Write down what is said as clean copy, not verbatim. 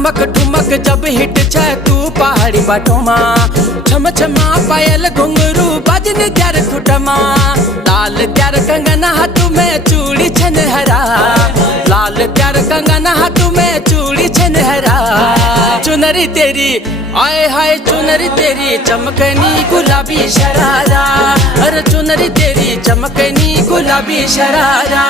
ठुमक ठुमक जब हिट छे तू पहाड़ी बाटोमा, छम छमा पायल घुंघरू बजन त्यार खुटमा। लाल त्यार कंगन हाथ में चूड़ी छनहरा, लाल त्यार कंगन हाथ में चूड़ी छनहरा। चुनरी तेरी आए हाय चुनरी तेरी चमकनी गुलाबी शरारा, अरे चुनरी तेरी चमकनी गुलाबी शरारा।